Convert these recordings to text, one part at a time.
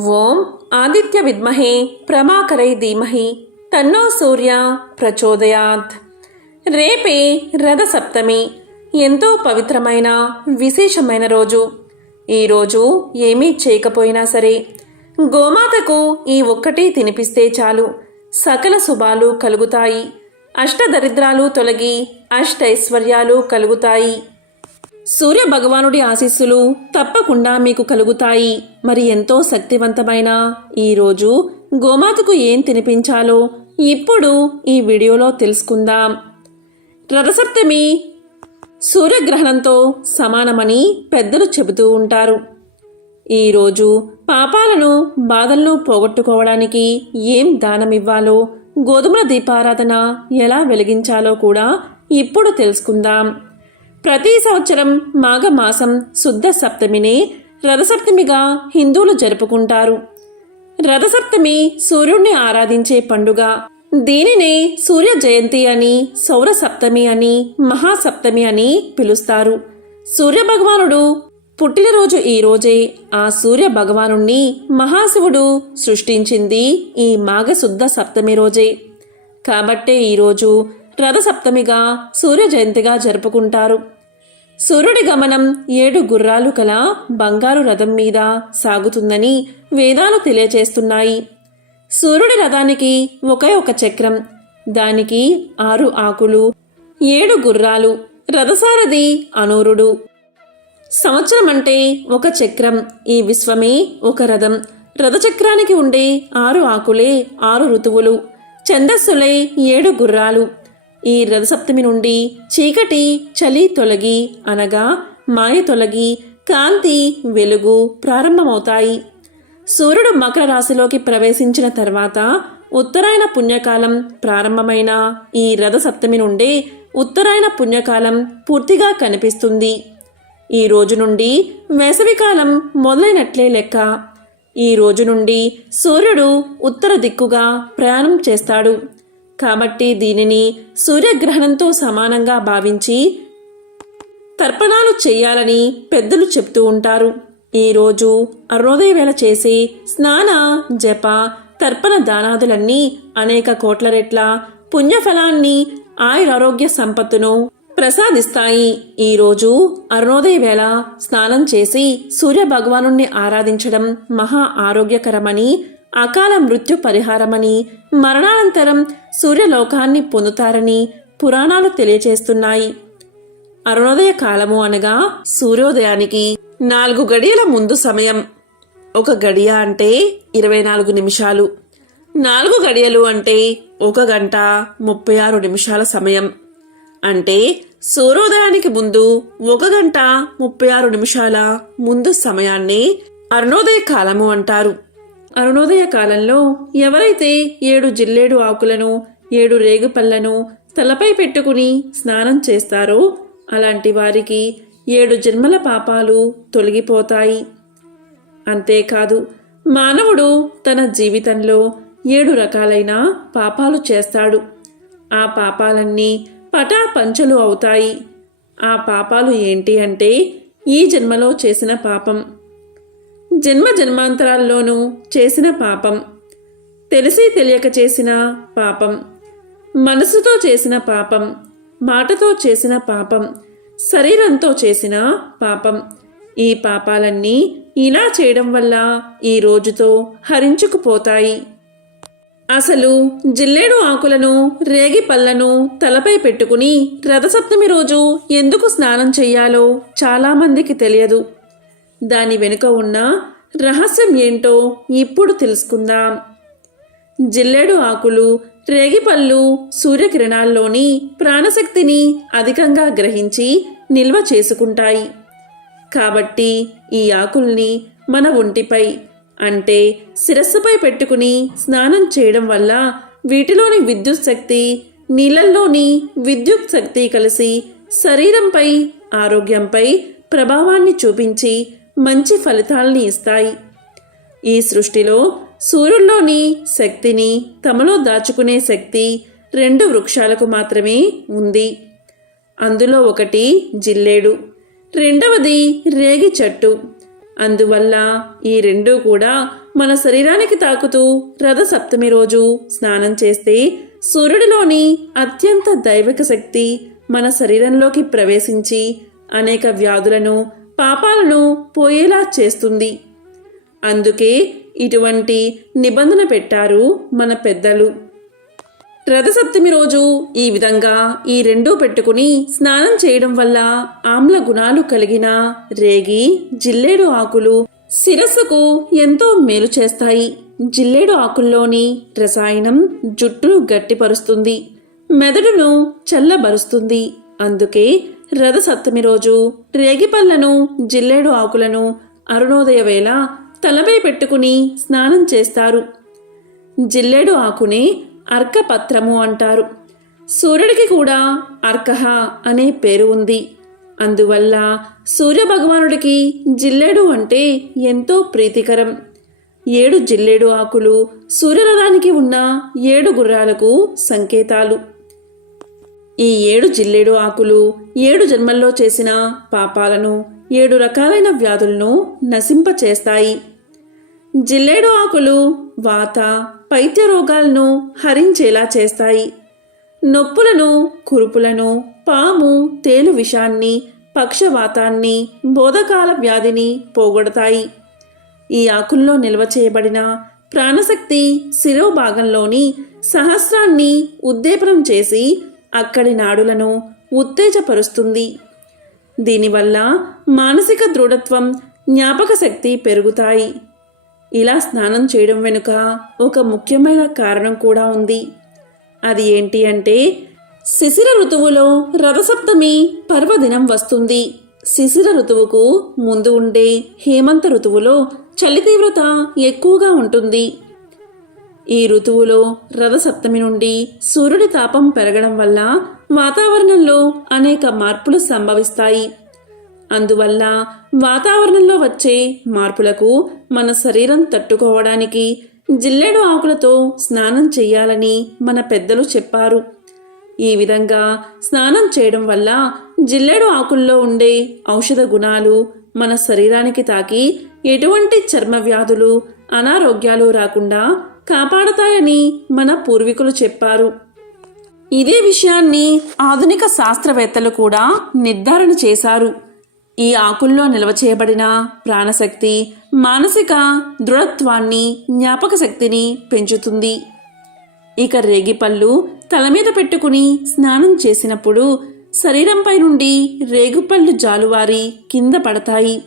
ఓం ఆదిత్య విద్మహే ప్రమాకరై ధీమహి తన్నో సూర్య ప్రచోదయాత్. రేపే రథ సప్తమి ఎంతో పవిత్రమైన విశేషమైన రోజు. ఈరోజు ఏమీ చేయకపోయినా సరే గోమాతకు ఈ ఒక్కటి తినిపిస్తే చాలు. సకల శుభాలు కలుగుతాయి. అష్టదరిద్రాలు తొలగి అష్టైశ్వర్యాలు కలుగుతాయి. సూర్య భగవానుడి ఆశీస్సులు తప్పకుండా మీకు కలుగుతాయి. మరి ఎంతో శక్తివంతమైన ఈరోజు గోమాతకు ఏం తినిపించాలో ఇప్పుడు ఈ వీడియోలో తెలుసుకుందాం. రథసప్తమి సూర్యగ్రహణంతో సమానమని పెద్దలు చెబుతూ ఉంటారు. ఈరోజు పాపాలను బాధలను పోగొట్టుకోవడానికి ఏం దానమివ్వాలో గోధుమల దీపారాధన ఎలా వెలిగించాలో కూడా ఇప్పుడు తెలుసుకుందాం. ప్రతి సంవత్సరం మాఘమాసం శుద్ధ సప్తమిని రథసప్తమిగా హిందువులు జరుపుకుంటారు. రథసప్తమి సూర్యుడిని ఆరాధించే పండుగ. దీనినే సూర్య జయంతి అని సౌర సప్తమి అని మహాసప్తమి అని పిలుస్తారు. సూర్య భగవానుడు పుట్టినరోజు ఈ రోజే ఆ సూర్య భగవానుణ్ణి మహాశివుడు సృష్టించింది ఈ మాఘశుద్ధ సప్తమి రోజే. కాబట్టే ఈరోజు రథసప్తమిగా సూర్య జయంతిగా జరుపుకుంటారు. సూర్యుడి గమనం ఏడు గుర్రాలు కల బంగారు రథం మీద సాగుతుందని వేదాలు తెలియచేస్తున్నాయి. సూర్యుడి రథానికి ఒకే ఒక చక్రం. దానికి ఆరు ఆకులు ఏడు గుర్రాలు రథసారథి అనూరుడు. సంవత్సరం అంటే ఒక చక్రం. ఈ విశ్వమే ఒక రథం. రథచక్రానికి ఉండే ఆరు ఆకులే ఆరు ఋతువులు. ఛందస్సులే ఏడు గుర్రాలు. ఈ రథసప్తమి నుండి చీకటి చలి తొలగి అనగా మాయ తొలగి కాంతి వెలుగు ప్రారంభమవుతాయి. సూర్యుడు మకర రాశిలోకి ప్రవేశించిన తర్వాత ఉత్తరాయణ పుణ్యకాలం ప్రారంభమైన ఈ రథసప్తమి నుండి ఉత్తరాయణ పుణ్యకాలం పూర్తిగా కనిపిస్తుంది. ఈ రోజు నుండి వేసవికాలం మొదలైనట్లే లెక్క. ఈ రోజు నుండి సూర్యుడు ఉత్తర దిక్కుగా ప్రయాణం చేస్తాడు. కాబట్టి దీనిని సూర్యగ్రహణంతో సమానంగా భావించి తర్పణాలు చేయాలని పెద్దలు చెప్తూ ఉంటారు. ఈరోజు అరుణోదయ వేళ చేసి స్నాన జప తర్పణ దానాదులన్నీ అనేక కోట్ల రెట్ల పుణ్యఫలాన్ని ఆయురారోగ్య సంపత్తును ప్రసాదిస్తాయి. ఈరోజు అరుణోదయ వేళ స్నానం చేసి సూర్య భగవాను ఆరాధించడం మహా ఆరోగ్యకరమని అకాల మృత్యు పరిహారమని మరణానంతరం సూర్యలోకాన్ని పొందుతారని పురాణాలు తెలియచేస్తున్నాయి. అరుణోదయ కాలము అనగా సూర్యోదయానికి నాలుగు గడియల ముందు సమయం. ఒక గడియ అంటే ఇరవై నాలుగు నిమిషాలు. నాలుగు గడియలు అంటే ఒక గంట ముప్పై ఆరు నిమిషాల సమయం. అంటే సూర్యోదయానికి ముందు ఒక గంట ముప్పై ఆరు నిమిషాల ముందు సమయాన్ని అరుణోదయ కాలము అంటారు. అరుణోదయ కాలంలో ఎవరైతే ఏడు జిల్లేడు ఆకులను ఏడు రేగుపళ్ళను తలపై పెట్టుకుని స్నానం చేస్తారో అలాంటి వారికి ఏడు జన్మల పాపాలు తొలగిపోతాయి. అంతేకాదు మానవుడు తన జీవితంలో ఏడు రకాలైన పాపాలు చేస్తాడు. ఆ పాపాలన్నీ పటాపంచలు అవుతాయి. ఆ పాపాలు ఏంటి అంటే ఈ జన్మలో చేసిన పాపం. జన్మ జన్మాంతరాల్లోనూ చేసిన పాపం. తెలిసి తెలియక చేసిన పాపం. మనసుతో చేసిన పాపం. మాటతో చేసిన పాపం. శరీరంతో చేసిన పాపం. ఈ పాపాలన్నీ ఇలా చేయడం వల్ల ఈ రోజుతో హరించుకుపోతాయి. అసలు జిల్లేడు ఆకులను రేగి పళ్ళను తలపై పెట్టుకుని రథసప్తమి రోజు ఎందుకు స్నానం చెయ్యాలో చాలామందికి తెలియదు. దాని వెనుక ఉన్న రహస్యం ఏంటో ఇప్పుడు తెలుసుకుందాం. జిల్లేడు ఆకులు రేగిపళ్ళు సూర్యకిరణాల్లోని ప్రాణశక్తిని అధికంగా గ్రహించి నిల్వ చేసుకుంటాయి. కాబట్టి ఈ ఆకుల్ని మన ఒంటిపై అంటే శిరస్సుపై పెట్టుకుని స్నానం చేయడం వల్ల వీటిలోని విద్యుత్ శక్తి నీళ్ళల్లోని విద్యుత్ శక్తి కలిసి శరీరంపై ఆరోగ్యంపై ప్రభావాన్ని చూపించి మంచి ఫలితాలని ఇస్తాయి. ఈ సృష్టిలో సూర్యుల్లోని శక్తిని తమలో దాచుకునే శక్తి రెండు వృక్షాలకు మాత్రమే ఉంది. అందులో ఒకటి జిల్లేడు రెండవది రేగి చెట్టు. అందువల్ల ఈ రెండూ కూడా మన శరీరానికి తాకుతూ రథ సప్తమి రోజు స్నానం చేస్తే సూర్యుడిలోని అత్యంత దైవిక శక్తి మన శరీరంలోకి ప్రవేశించి అనేక వ్యాధులను పాపాలను పోయేలా చేస్తుంది. అందుకే ఇటువంటి నిబంధన పెట్టారు మన పెద్దలు. రథసప్తమి రోజు ఈ విధంగా ఈ రెండూ పెట్టుకుని స్నానం చేయడం వల్ల ఆమ్ల గుణాలు కలిగిన రేగి జిల్లేడు ఆకులు శిరస్సుకు ఎంతో మేలు చేస్తాయి. జిల్లేడు ఆకుల్లోని రసాయనం జుట్టును గట్టిపరుస్తుంది. మెదడును చల్లబరుస్తుంది. అందుకే రథసప్తమి రోజు రేగిపళ్ళను జిల్లేడు ఆకులను అరుణోదయ వేళ తలపై పెట్టుకుని స్నానం చేస్తారు. జిల్లేడు ఆకునే అర్కపత్రము అంటారు. సూర్యుడికి కూడా అర్కహ అనే పేరు ఉంది. అందువల్ల సూర్య భగవానుడికి జిల్లేడు అంటే ఎంతో ప్రీతికరం. ఏడు జిల్లేడు ఆకులు సూర్యరథానికి ఉన్న ఏడు గుర్రాలకు సంకేతాలు. ఈ ఏడు జిల్లేడు ఆకులు ఏడు జన్మల్లో చేసిన పాపాలను ఏడు రకాలైన వ్యాధులను నశింపచేస్తాయి. జిల్లేడు ఆకులు వాత పైత్య రోగాలను హరించేలా చేస్తాయి. నొప్పులను కురుపులను పాము తేలు విషాన్ని పక్షవాతాన్ని బోధకాల వ్యాధిని పోగొడతాయి. ఈ ఆకుల్లో నిల్వ చేయబడిన ప్రాణశక్తి శిరోభాగంలోని సహస్రాన్ని ఉద్దీపనం చేసి అక్కడి నాడులను ఉత్తేజపరుస్తుంది. దీనివల్ల మానసిక దృఢత్వం జ్ఞాపక శక్తి పెరుగుతాయి. ఇలా స్నానం చేయడం వెనుక ఒక ముఖ్యమైన కారణం కూడా ఉంది. అది ఏంటి అంటే శిశిర ఋతువులో రథసప్తమి పర్వదినం వస్తుంది. శిశిర ఋతువుకు ముందు ఉండే హేమంత ఋతువులో చలి తీవ్రత ఎక్కువగా ఉంటుంది. ఈ ఋతువులో రథసప్తమి నుండి సూర్యుడి తాపం పెరగడం వల్ల వాతావరణంలో అనేక మార్పులు సంభవిస్తాయి. అందువల్ల వాతావరణంలో వచ్చే మార్పులకు మన శరీరం తట్టుకోవడానికి జిల్లేడు ఆకులతో స్నానం చేయాలని మన పెద్దలు చెప్పారు. ఈ విధంగా స్నానం చేయడం వల్ల జిల్లేడు ఆకుల్లో ఉండే ఔషధ గుణాలు మన శరీరానికి తాకి ఎటువంటి చర్మ వ్యాధులు అనారోగ్యాలు రాకుండా కాపాడతాయని మన పూర్వీకులు చెప్పారు. ఇదే విషయాన్ని ఆధునిక శాస్త్రవేత్తలు కూడా నిర్ధారణ చేశారు. ఈ ఆకుల్లో నిల్వ చేయబడిన ప్రాణశక్తి మానసిక దృఢత్వాన్ని జ్ఞాపక శక్తిని పెంచుతుంది. ఇక రేగిపళ్ళు తల మీద పెట్టుకుని స్నానం చేసినప్పుడు శరీరంపై నుండి రేగుపళ్ళు జాలువారి కింద పడతాయి.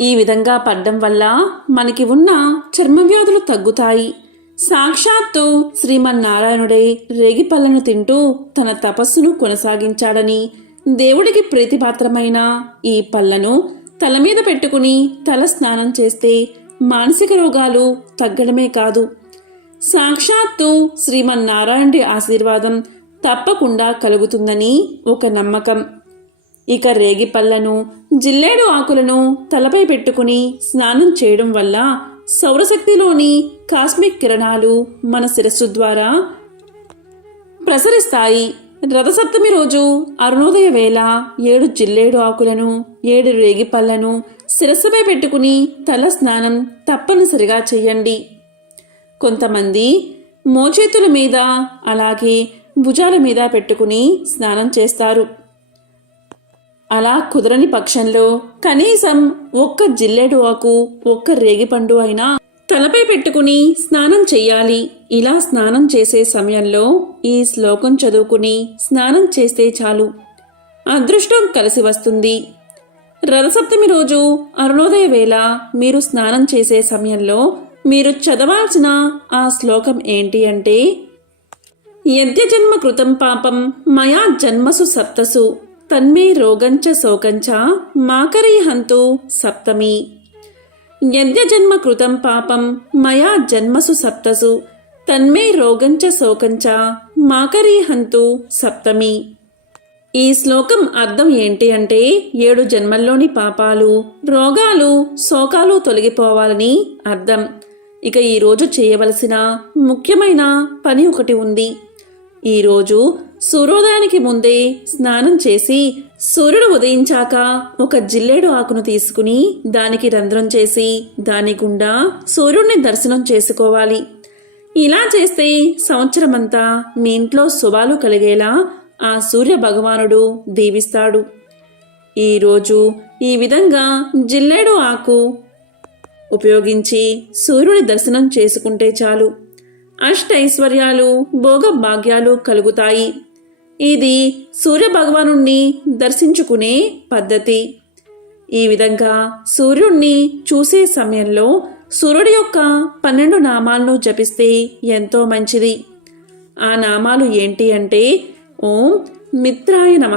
ఈ విధంగా పడ్డం వల్ల మనకి ఉన్న చర్మవ్యాధులు తగ్గుతాయి. సాక్షాత్తు శ్రీమన్నారాయణుడే రేగిపళ్ళను తింటూ తన తపస్సును కొనసాగించాడని దేవుడికి ప్రీతిపాత్రమైన ఈ పళ్ళను తల మీద పెట్టుకుని తల స్నానం చేస్తే మానసిక రోగాలు తగ్గడమే కాదు. సాక్షాత్తు శ్రీమన్నారాయణుడి ఆశీర్వాదం తప్పకుండా కలుగుతుందని ఒక నమ్మకం. ఇక రేగి పళ్ళను జిల్లేడు ఆకులను తలపై పెట్టుకుని స్నానం చేయడం వల్ల సౌరశక్తిలోని కాస్మిక్ కిరణాలు మన శిరస్సు ద్వారా ప్రసరిస్తాయి. రథసప్తమి రోజు అరుణోదయ వేళ ఏడు జిల్లేడు ఆకులను ఏడు రేగిపళ్ళను శిరస్సుపై పెట్టుకుని తల స్నానం తప్పనిసరిగా చేయండి. కొంతమంది మోచేతుల మీద అలాగే భుజాల మీద పెట్టుకుని స్నానం చేస్తారు. అలా కుదరని పక్షంలో కనీసం ఒక్క జిల్లెడు ఆకు ఒక్క రేగిపండు అయినా తలపై పెట్టుకుని స్నానం చెయ్యాలి. ఇలా స్నానం చేసే సమయంలో ఈ శ్లోకం చదువుకుని స్నానం చేస్తే చాలు. అదృష్టం కలిసి వస్తుంది. రథసప్తమి రోజు అరుణోదయ వేళ మీరు స్నానం చేసే సమయంలో మీరు చదవాల్సిన ఆ శ్లోకం ఏంటి అంటే యద్య జన్మ కృతం పాపం మయా జన్మసు సప్తసు. తన్మే రోగంచ శోకంచ మాకరీహంతు సప్తమి. యద్య జన్మ కృతం పాపం మయా జన్మసు సప్తసు తన్మే రోగంచ శోకంచ మాకరీహంతు సప్తమి. ఈ శ్లోకం అర్థం ఏంటి అంటే ఏడు జన్మల్లోని పాపాలు రోగాలు శోకాలు తొలగిపోవాలని అర్థం. ఇక ఈరోజు చేయవలసిన ముఖ్యమైన పని ఒకటి ఉంది. ఈరోజు సూర్యోదయానికి ముందే స్నానం చేసి సూర్యుడు ఉదయించాక ఒక జిల్లేడు ఆకును తీసుకుని దానికి రంధ్రం చేసి దాని గుండా సూర్యుడిని దర్శనం చేసుకోవాలి. ఇలా చేస్తే సంవత్సరమంతా మీ ఇంట్లో శుభాలు కలిగేలా ఆ సూర్య భగవానుడు దీవిస్తాడు. ఈరోజు ఈ విధంగా జిల్లేడు ఆకు ఉపయోగించి సూర్యుని దర్శనం చేసుకుంటే చాలు. అష్టైశ్వర్యాలు భోగ భాగ్యాలు కలుగుతాయి. ఇది సూర్యభగవాను దర్శించుకునే పద్ధతి. ఈ విధంగా సూర్యుణ్ణి చూసే సమయంలో సూర్యుడి యొక్క పన్నెండు నామాలను జపిస్తే ఎంతో మంచిది. ఆ నామాలు ఏంటి అంటే ఓం మిత్రాయ నమ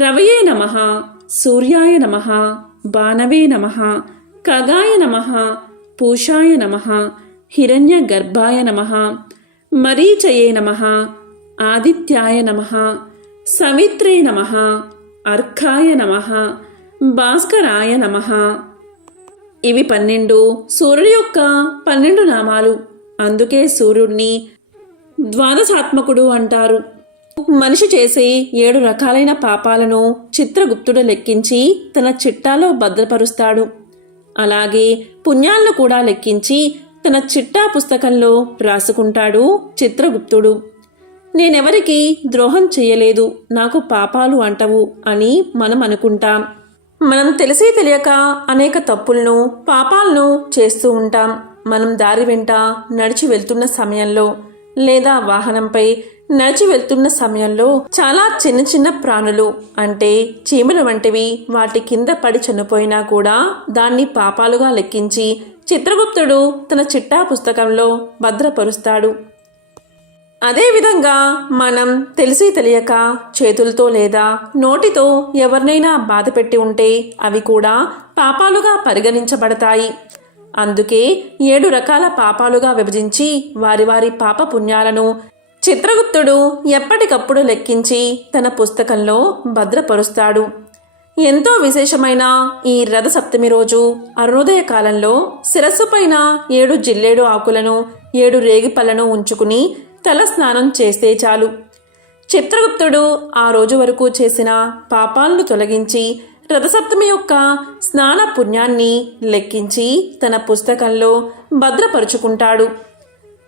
రవయే నమ సూర్యాయ నమ బాణవే నమ ఖగాయ నమ పూషాయ నమ హిరణ్య గర్భాయ నమ మరీచయే నమ ఆదిత్యాయ నమ సవిత్రే నమ అర్ఖాయ నమ భాస్కరాయ నమ. ఇవి పన్నెండు సూర్యుడి యొక్క పన్నెండు నామాలు. అందుకే సూర్యుడిని ద్వాదశాత్మకుడు అంటారు. మనిషి చేసే ఏడు రకాలైన పాపాలను చిత్రగుప్తుడు లెక్కించి తన చిట్టాలో భద్రపరుస్తాడు. అలాగే పుణ్యాలను కూడా లెక్కించి తన చిట్టా పుస్తకంలో రాసుకుంటాడు చిత్రగుప్తుడు. నేనెవరికి ద్రోహం చేయలేదు నాకు పాపాలు అంటవు అని మనం అనుకుంటాం మనం తెలిసి తెలియక అనేక తప్పులను పాపాలను చేస్తూ ఉంటాం. మనం దారి వెంట నడిచి వెళ్తున్న సమయంలో లేదా వాహనంపై నడిచి వెళ్తున్న సమయంలో చాలా చిన్న చిన్న ప్రాణులు అంటే చీమల వంటివి వాటి కింద పడి చనిపోయినా కూడా దాన్ని పాపాలుగా లెక్కించి చిత్రగుప్తుడు తన చిట్టా పుస్తకంలో భద్రపరుస్తాడు. అదేవిధంగా మనం తెలిసి తెలియక చేతులతో లేదా నోటితో ఎవరినైనా బాధ పెట్టి ఉంటే అవి కూడా పాపాలుగా పరిగణించబడతాయి. అందుకే ఏడు రకాల పాపాలుగా విభజించి వారి వారి పాప పుణ్యాలను చిత్రగుప్తుడు ఎప్పటికప్పుడు లెక్కించి తన పుస్తకంలో భద్రపరుస్తాడు. ఎంతో విశేషమైన ఈ రథసప్తమి రోజు అరుణోదయ కాలంలో శిరస్సు పైన ఏడు జిల్లేడు ఆకులను ఏడు రేగిపళ్ళను ఉంచుకుని తల స్నానం చేస్తే చాలు. చిత్రగుప్తుడు ఆ రోజు వరకు చేసిన పాపాలను తొలగించి రథసప్తమి యొక్క స్నాన పుణ్యాన్ని లెక్కించి తన పుస్తకంలో భద్రపరుచుకుంటాడు.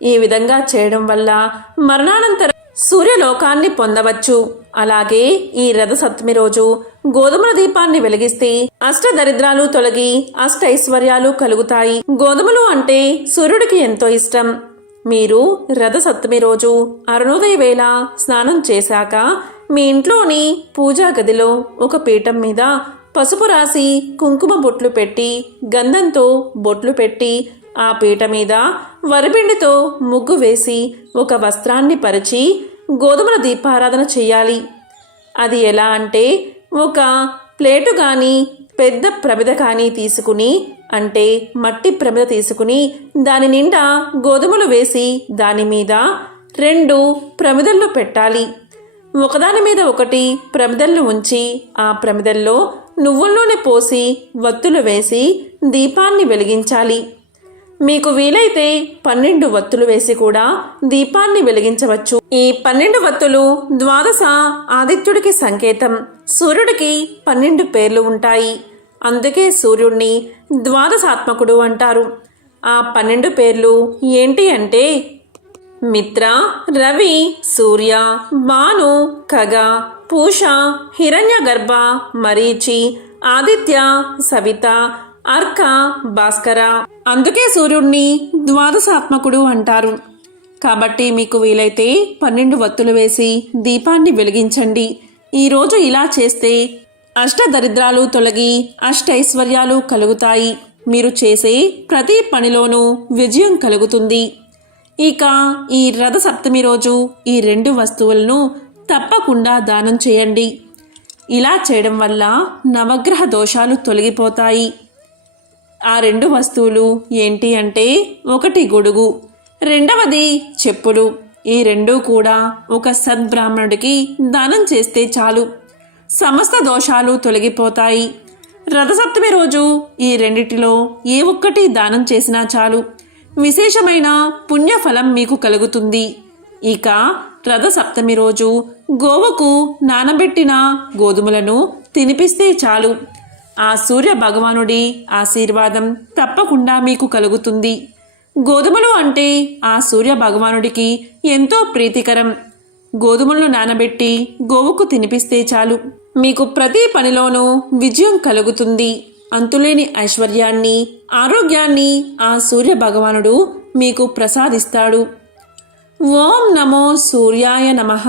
ఈ విధంగా చేయడం వల్ల మరణానంతరం సూర్యలోకాన్ని పొందవచ్చు. అలాగే ఈ రథ సప్తమి రోజు గోధుమల దీపాన్ని వెలిగిస్తే అష్ట దరిద్రాలు తొలగి అష్ట ఐశ్వర్యాలు కలుగుతాయి. గోధుమలు అంటే సూర్యుడికి ఎంతో ఇష్టం. మీరు రథ సప్తమి రోజు అరుణోదయ వేళ స్నానం చేశాక మీ ఇంట్లోని పూజా గదిలో ఒక పీఠం మీద పసుపు రాసి కుంకుమ బొట్లు పెట్టి గంధంతో బొట్లు పెట్టి ఆ పీట మీద వరిపిండితో ముగ్గు వేసి ఒక వస్త్రాన్ని పరిచి గోధుమల దీపారాధన చేయాలి. అది ఎలా అంటే ఒక ప్లేటు కానీ పెద్ద ప్రమిద కానీ తీసుకుని అంటే మట్టి ప్రమిద తీసుకుని దాని నిండా గోధుమలు వేసి దాని మీద రెండు ప్రమిదల్లో పెట్టాలి. ఒకదాని మీద ఒకటి ప్రమిదల్లో ఉంచి ఆ ప్రమిదల్లో నువ్వుల నూనె పోసి వత్తులు వేసి దీపాన్ని వెలిగించాలి. మీకు వీలైతే పన్నెండు వత్తులు వేసి కూడా దీపాన్ని వెలిగించవచ్చు. ఈ పన్నెండు వత్తులు ద్వాదశ ఆదిత్యుడికి సంకేతం. సూర్యుడికి పన్నెండు పేర్లు ఉంటాయి. అందుకే సూర్యుడిని ద్వాదశాత్మకుడు అంటారు. ఆ పన్నెండు పేర్లు ఏంటి అంటే మిత్ర రవి సూర్య భాను ఖగ పూష హిరణ్య గర్భ మరీచి ఆదిత్య సవిత అర్క భాస్కర అందుకే సూర్యుడిని ద్వాదశాత్మకుడు అంటారు. కాబట్టి మీకు వీలైతే పన్నెండు వత్తులు వేసి దీపాన్ని వెలిగించండి. ఈరోజు ఇలా చేస్తే అష్ట దరిద్రాలు తొలగి అష్టైశ్వర్యాలు కలుగుతాయి. మీరు చేసే ప్రతి పనిలోనూ విజయం కలుగుతుంది. ఇక ఈ రథ సప్తమి రోజు ఈ రెండు వస్తువులను తప్పకుండా దానం చేయండి. ఇలా చేయడం వల్ల నవగ్రహ దోషాలు తొలగిపోతాయి. ఆ రెండు వస్తువులు ఏంటి అంటే ఒకటి గొడుగు రెండవది చెప్పులు. ఈ రెండూ కూడా ఒక సద్బ్రాహ్మణుడికి దానం చేస్తే చాలు. సమస్త దోషాలు తొలగిపోతాయి. రథసప్తమి రోజు ఈ రెండిటిలో ఏ ఒక్కటి దానం చేసినా చాలు. విశేషమైన పుణ్యఫలం మీకు కలుగుతుంది. ఇక రథసప్తమి రోజు గోవకు నానబెట్టిన గోధుమలను తినిపిస్తే చాలు. ఆ సూర్య భగవానుడి ఆశీర్వాదం తప్పకుండా మీకు కలుగుతుంది. గోధుమలు అంటే ఆ సూర్య భగవానుడికి ఎంతో ప్రీతికరం. గోధుమలను నానబెట్టి గోవుకు తినిపిస్తే చాలు. మీకు ప్రతి పనిలోనూ విజయం కలుగుతుంది. అంతులేని ఐశ్వర్యాన్ని ఆరోగ్యాన్ని ఆ సూర్య భగవానుడు మీకు ప్రసాదిస్తాడు. ఓం నమో సూర్యాయ నమః.